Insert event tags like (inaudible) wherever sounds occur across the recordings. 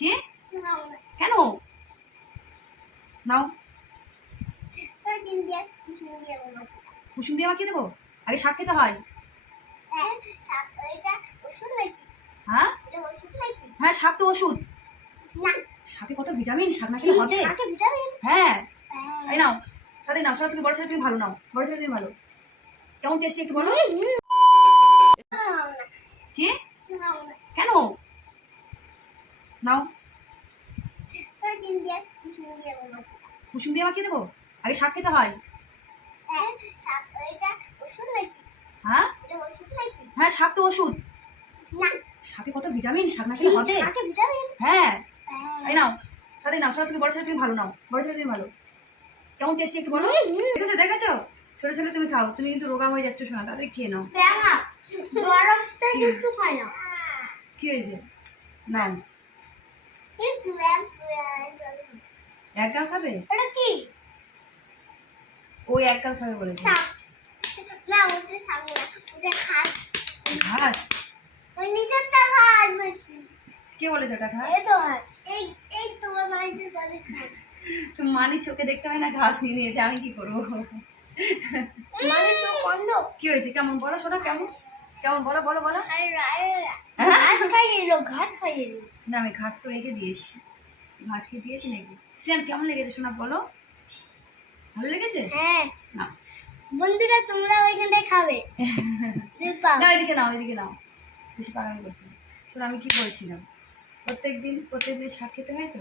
কে? কেন? নাও। কুসুম দিয়ে মাখিয়ে দেবো? আগে শাক খেতে হয়। হ্যাঁ? হ্যাঁ শাক তো ওষুধ। শাকে কত ভিটামিন? শাক না খেলে হবে হ্যাঁ। এই নাও। তাদের নাও শোনো তুমি বড় ছেলে তুমি ভালো নাও। বড় ছেলে তুমি ভালো। কেমন টেস্টি একটু বলো কে কেন নাও কুসুম দিয়ে মাখিয়ে দেবো? আগে শাক খেতে হয়। হ্যাঁ হ্যাঁ? শাক তো ওষুধ। শাকে কত ভিটামিন? শাক না খেলে হবে? হ্যাঁ। এই নাও তাদের নাও শোনো তুমি বড় ছেলে তুমি ভালো নাও বড় ছেলে তুমি ভালো। কেমন টেস্টি একটু বলো। দেখেছ দেখেছ? ছোট ছেলে তুমি খাও তুমি কিন্তু রোগা হয়ে যাচ্ছ শোনা তাড়াতাড়ি খেয়ে নাও। কি হয়েছে? নাও। এক গাল খাবে? ওই এক গাল খাবে বলেছে। না ওটা সামনে না। ওটা ঘাস। ওই নিচেরটা বলছি। কে বলেছে ওটা ঘাস? এই তো ঘাস। এই এই তোমার বাড়িতে বলে খাস মানি চোখে দেখতে হয় না ঘাস নিয়ে নিয়েছে আমি কি করব? মানে তো কি হয়েছে? কেমন? বলো শোনা কেমন? কেমন বলো বলো বলো। ঘাস খাইয়ে দিল ঘাস খাইয়ে দিল না আমি ঘাস তো রেখে দিয়েছি। ঘাস কি দিয়েছি নাকি? সিয়ান কেমন লেগেছে শোনা বলো? ভালো লেগেছে? হ্যাঁ। না। বন্ধুরা তোমরা ওইখানটায় খাবে। (laughs) না ওইদিকে নাও ওইদিকে নাও। বেশি পাগামি করতে শোনো আমি কি বলছিলাম? প্রত্যেক দিন প্রত্যেক দিন শাক খেতে হয় তো?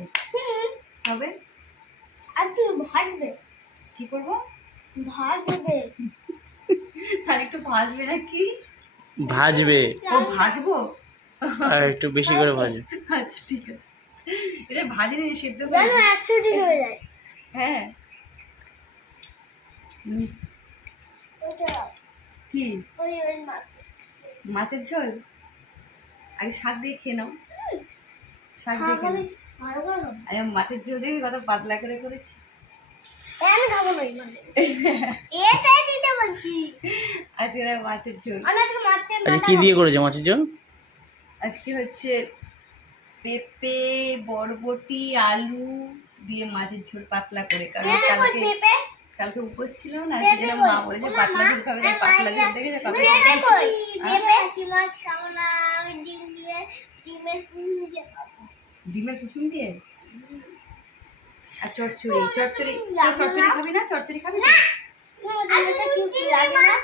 তবে? আর তুই ভাজবে কি করব? ভাজবে আর (laughs) একটু ভাজবে নাকি? ভাজবে। ও ভাজবো? আর একটু বেশি করে ভাজবে। আচ্ছা ঠিক আছে। এটা ভাজি নিয়ে সেদ্ধ করে একশো দিন হয়ে যায়। হ্যাঁ। কি? ওই ওই মাছ। মাছের ঝোল? আগে শাক দিয়ে খেয়ে নাও। শাক দিয়ে খেয়ে। আমি মাছের ঝোল দিয়ে কত পাতলা করে করেছি। খাব না (laughs) দিতে বলছি। আজকে মাছের ঝোল। আজকে মাছের কি দিয়ে করেছে মাছের জল আজকে হচ্ছে পেঁপে বরবটি আলু দিয়ে মাছের ঝোল পাতলা করে। কারণ কালকে কালকে উপোস ছিল না কই? মা বলেছে পাতলা ঝোল খাবে তাই পাতলা ঝোল দেখে কত আছি মাছ খাব না আমি ডিম দিয়ে ডিমের দিয়ে খাব। ডিমের কুসুম দিয়ে? আর চচ্চড়ি চচ্চড়ি চচ্চড়ি খাবি না? চচ্চড়ি খাবি? না চিংড়ি মাছ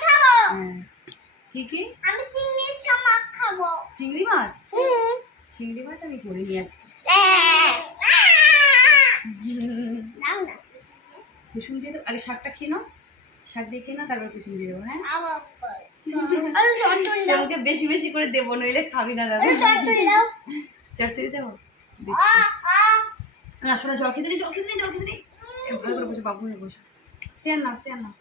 হ্যাঁ। কি কি? আমি চিংড়ি মাছ খাব। চিংড়ি মাছ? চিংড়ি মাছ আমি করিনি আজকে। নাও না কুসুম দিয়ে দেবো। আগে শাকটা খেয়ে নাও। শাক দিয়ে খেয়ে নাও তারপর কুসুম দিয়ে দেবো হ্যাঁ? তোমাকে বেশি বেশি করে দেবো নইলে খাবি না দাদা। আরে চচ্চড়ি দেবো? না শোনা জল খেতে নেই জল খেতে জল খেতে করে বাবু হয়ে বসো। শেয়ার নাও শেয়ার নাও।